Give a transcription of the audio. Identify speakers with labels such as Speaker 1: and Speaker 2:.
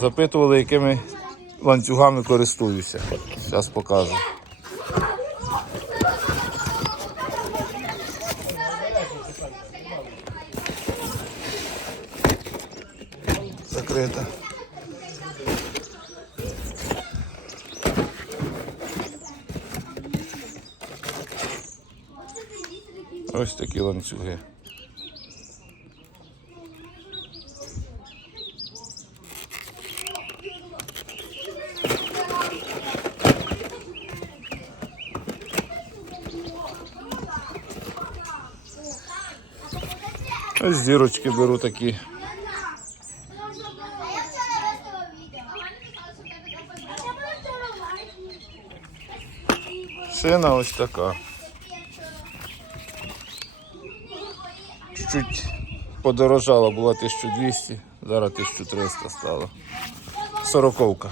Speaker 1: Запитували, якими ланцюгами користуюся. Зараз покажу. Закрита. Ось такі ланцюги. Ось зірочки беру такі. Сина ось така. Чуть-чуть подорожала, була 1200, зараз 1300 стало. Сороковка.